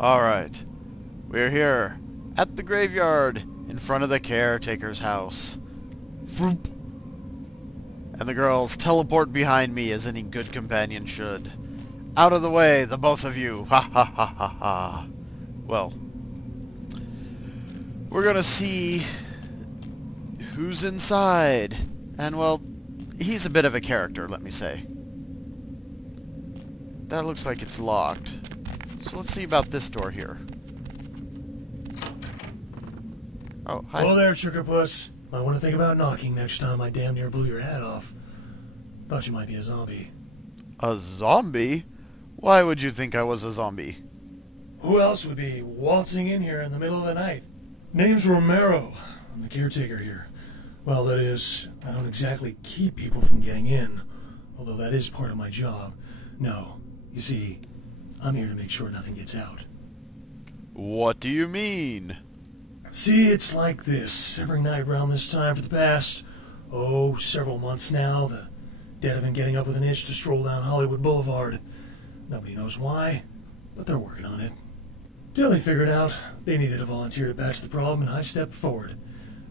Alright. We're here at the graveyard in front of the caretaker's house. Vroom. And the girls teleport behind me as any good companion should. Out of the way, the both of you. Ha ha ha ha ha. Well, we're gonna see who's inside. And well, he's a bit of a character, let me say. That looks like it's locked. So let's see about this door here. Oh, hi. Hello there, Sugar Puss. Might want to think about knocking next time I damn near blew your head off. Thought you might be a zombie. A zombie? Why would you think I was a zombie? Who else would be waltzing in here in the middle of the night? Name's Romero. I'm the caretaker here. Well, that is, I don't exactly keep people from getting in, although that is part of my job. No, you see, I'm here to make sure nothing gets out. What do you mean? See, it's like this. Every night around this time for the past, several months now, the dead have been getting up with an itch to stroll down Hollywood Boulevard. Nobody knows why, but they're working on it. Till they figured out they needed a volunteer to patch the problem, and I stepped forward.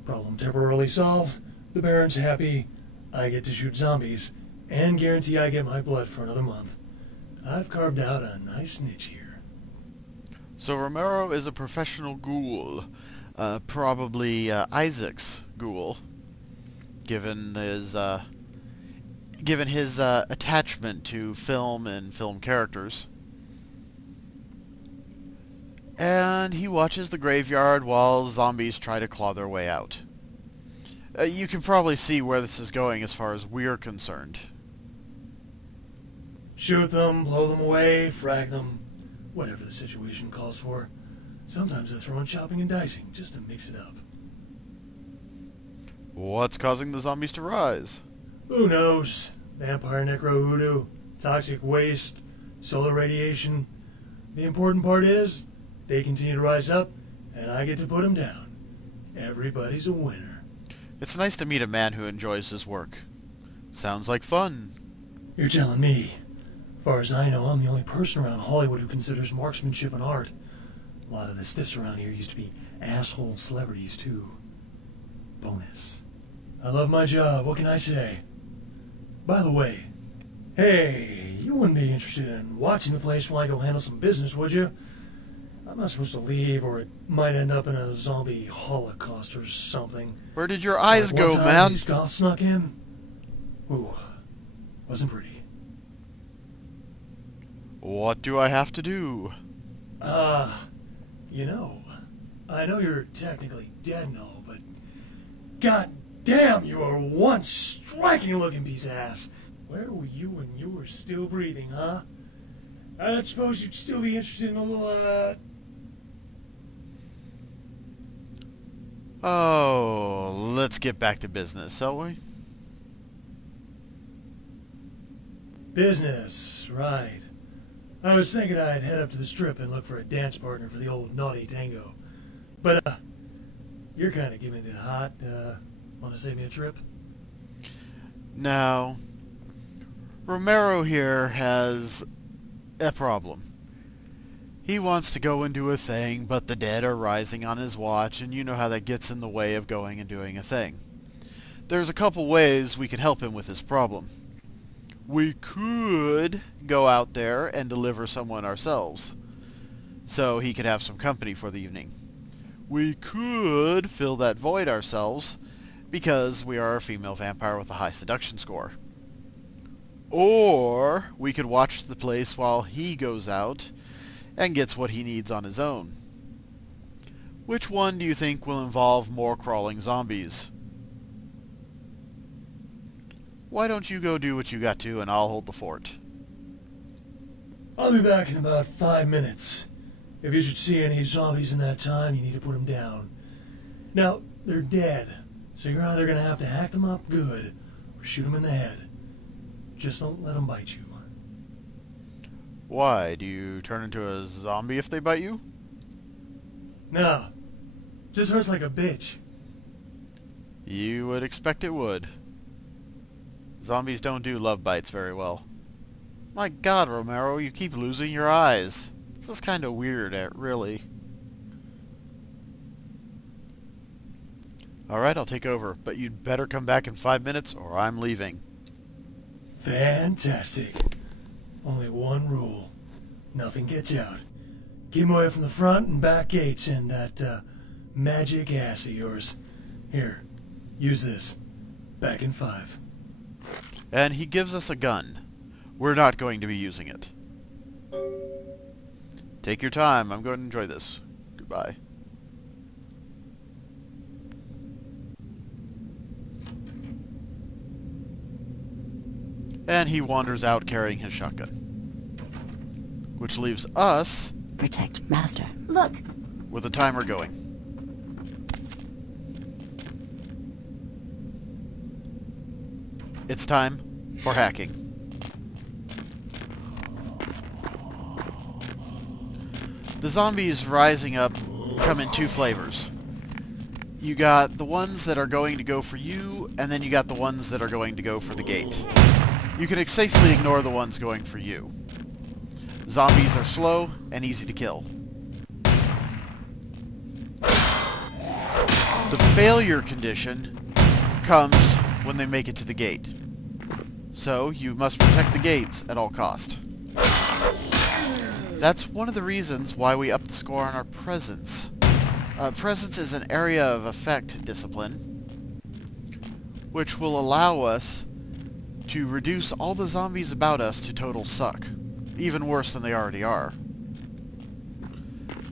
Problem temporarily solved, the Baron's happy, I get to shoot zombies, and guarantee I get my blood for another month. I've carved out a nice niche here. So Romero is a professional ghoul. Probably Isaac's ghoul, given his attachment to film and film characters. And he watches the graveyard while zombies try to claw their way out. You can probably see where this is going as far as we're concerned. Shoot them, blow them away, frag them, whatever the situation calls for. Sometimes I throw in chopping and dicing, just to mix it up. What's causing the zombies to rise? Who knows? Vampire necro hoodoo, toxic waste, solar radiation. The important part is, they continue to rise up, and I get to put them down. Everybody's a winner. It's nice to meet a man who enjoys his work. Sounds like fun. You're telling me. As far as I know, I'm the only person around Hollywood who considers marksmanship an art. A lot of the stiffs around here used to be asshole celebrities, too. Bonus. I love my job, what can I say? By the way, hey, you wouldn't be interested in watching the place while I go handle some business, would you? I'm not supposed to leave, or it might end up in a zombie holocaust or something. Where did your eyes go, One time man? these goths snuck in. Ooh, wasn't pretty. What do I have to do? You know, I know you're technically dead and all, but god damn, you are one striking looking piece of ass. Where were you when you were still breathing, huh? I suppose you'd still be interested in a little, Oh, let's get back to business, shall we? business, right. I was thinking I'd head up to the strip and look for a dance partner for the old naughty tango. But, you're kind of giving me the hot. Want to save me a trip? Now, Romero here has a problem. He wants to go and do a thing, but the dead are rising on his watch, and you know how that gets in the way of going and doing a thing. There's a couple ways we can help him with this problem. We could go out there and deliver someone ourselves, so he could have some company for the evening. We could fill that void ourselves, because we are a female vampire with a high seduction score. Or we could watch the place while he goes out and gets what he needs on his own. Which one do you think will involve more crawling zombies? Why don't you go do what you got to, and I'll hold the fort. I'll be back in about 5 minutes. If you should see any zombies in that time, you need to put them down. Now, they're dead, so you're either going to have to hack them up good, or shoot them in the head. Just don't let them bite you. Why? Do you turn into a zombie if they bite you? No. Just hurts like a bitch. You would expect it would. Zombies don't do love bites very well. My God, Romero, you keep losing your eyes. This is kind of weird, really. Alright, I'll take over, but you'd better come back in 5 minutes or I'm leaving. Fantastic. Only one rule. Nothing gets out. Keep away from the front and back gates and that magic ass of yours. Here, use this. Back in 5. And he gives us a gun. We're not going to be using it. Take your time. I'm going to enjoy this. Goodbye. And he wanders out carrying his shotgun. Which leaves us... Protect Master. Look! With the timer going. It's time for hacking. The zombies rising up come in 2 flavors. You got the ones that are going to go for you, and then you got the ones that are going to go for the gate. You can safely ignore the ones going for you. Zombies are slow and easy to kill. The failure condition comes when they make it to the gate. So, you must protect the gates at all cost. That's one of the reasons why we up the score on our presence. Presence is an area of effect discipline, which will allow us to reduce all the zombies about us to total suck, even worse than they already are.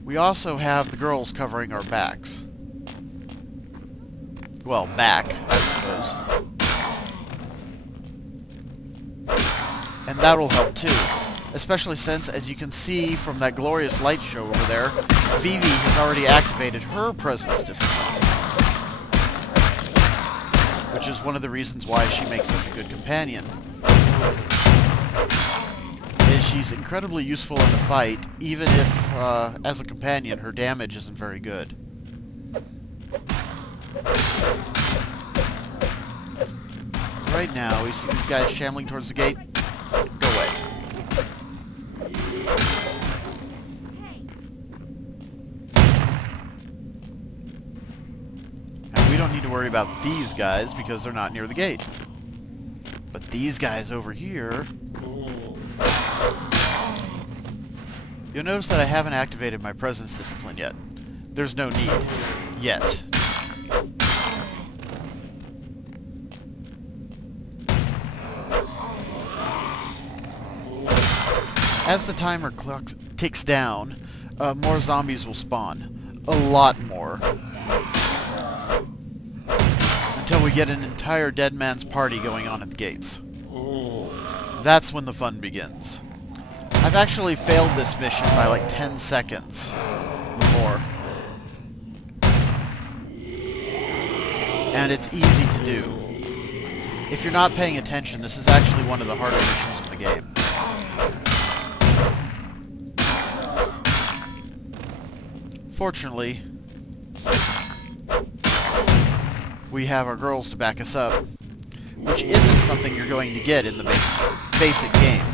We also have the girls covering our backs. Well, back, I suppose. And that'll help too. Especially since, as you can see from that glorious light show over there, Vivi has already activated her presence discipline. Which is one of the reasons why she makes such a good companion. Is she's incredibly useful in the fight, even if, as a companion, her damage isn't very good. Right now, we see these guys shambling towards the gate. Go away. And we don't need to worry about these guys because they're not near the gate. But these guys over here... You'll notice that I haven't activated my presence discipline yet. There's no need. Yet. As the timer ticks down, more zombies will spawn. A lot more. Until we get an entire dead man's party going on at the gates. That's when the fun begins. I've actually failed this mission by like 10 seconds before. And it's easy to do. If you're not paying attention, this is actually one of the harder missions in the game. Fortunately, we have our girls to back us up, which isn't something you're going to get in the basic game.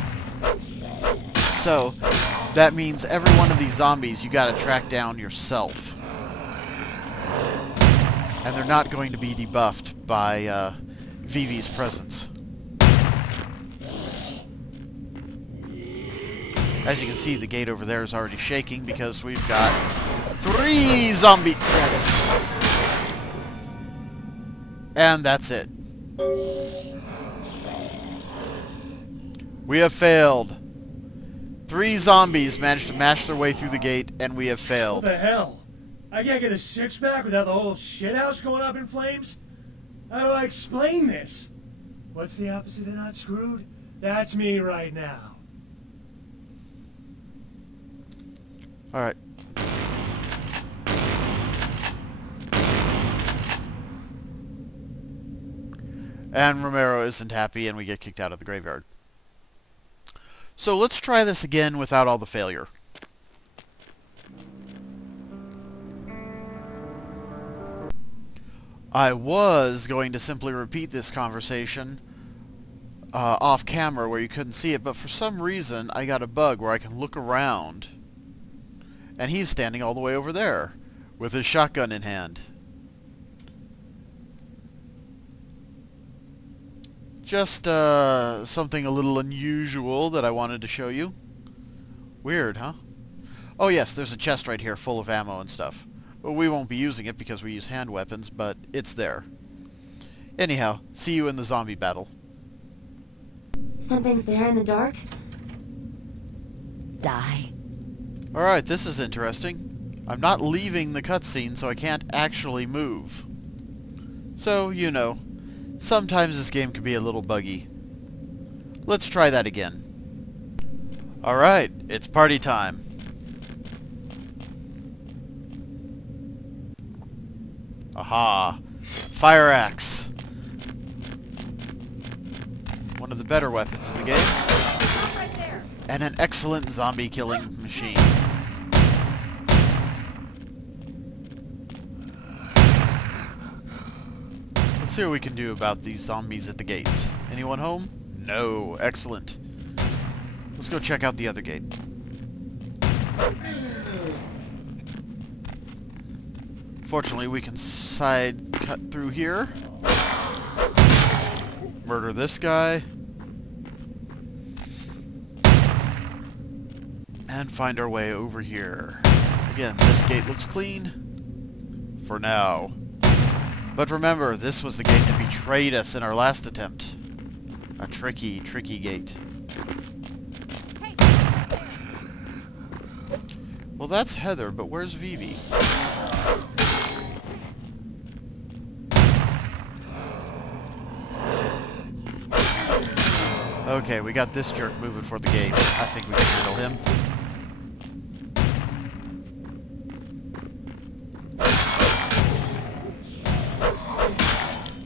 So, that means every one of these zombies you gotta track down yourself. And they're not going to be debuffed by Vivi's presence. As you can see, the gate over there is already shaking because we've got 3 zombies. And that's it. We have failed. 3 zombies managed to mash their way through the gate, and we have failed. What the hell? I can't get a 6-pack without the whole shithouse going up in flames? How do I explain this? What's the opposite of not screwed? That's me right now. Alright. And Romero isn't happy, and we get kicked out of the graveyard. So let's try this again without all the failure. I was going to simply repeat this conversation off camera where you couldn't see it, but for some reason I got a bug where I can look around And he's standing all the way over there, with his shotgun in hand. Just something a little unusual that I wanted to show you. Weird, huh? Oh yes, there's a chest right here full of ammo and stuff. Well, we won't be using it because we use hand weapons, but it's there. Anyhow, see you in the zombie battle. Something's there in the dark? Die. Alright, this is interesting. I'm not leaving the cutscene, so I can't actually move. So, you know, sometimes this game can be a little buggy. Let's try that again. Alright, it's party time. Aha! Fire axe. One of the better weapons in the game. Right there. And an excellent zombie killing machine. Let's see what we can do about these zombies at the gate. Anyone home? No. Excellent. Let's go check out the other gate. Fortunately, we can side cut through here. Murder this guy. And find our way over here. Again, this gate looks clean. For now. But remember, this was the gate that betrayed us in our last attempt. A tricky, tricky gate. Well, that's Heather, but where's Vivi? Okay, we got this jerk moving for the gate. I think we can handle him.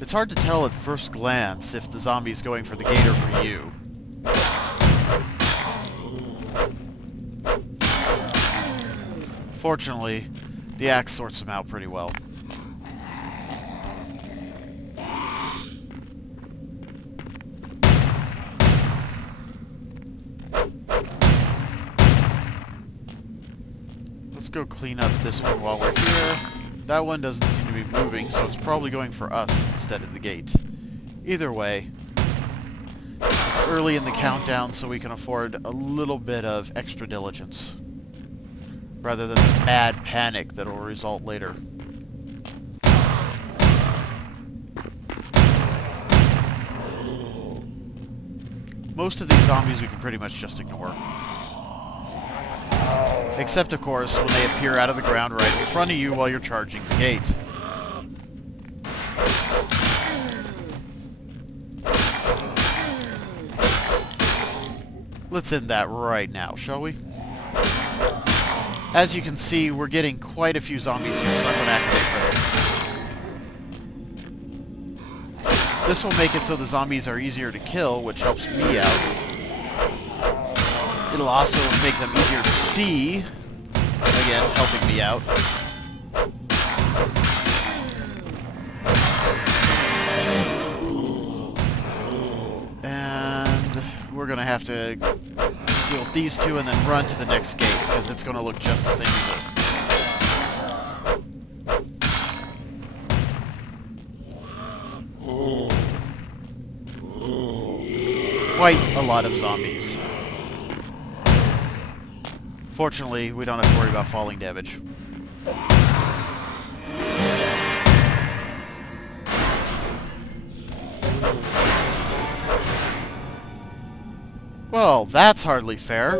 It's hard to tell at first glance if the zombie's going for the gate or for you. Fortunately, the axe sorts them out pretty well. Let's go clean up this one while we're here. That one doesn't seem to be moving, so it's probably going for us instead of the gate. Either way, it's early in the countdown, so we can afford a little bit of extra diligence, rather than the mad panic that will result later. Most of these zombies we can pretty much just ignore. Except, of course, when they appear out of the ground right in front of you while you're charging the gate. Let's end that right now, shall we? As you can see, we're getting quite a few zombies here, so I'm going to activate presence. This will make it so the zombies are easier to kill, which helps me out. It'll also make them easier to see, again, helping me out. And we're going to have to deal with these two and then run to the next gate, because it's going to look just the same as this. Quite a lot of zombies. Fortunately, we don't have to worry about falling damage. Well, that's hardly fair.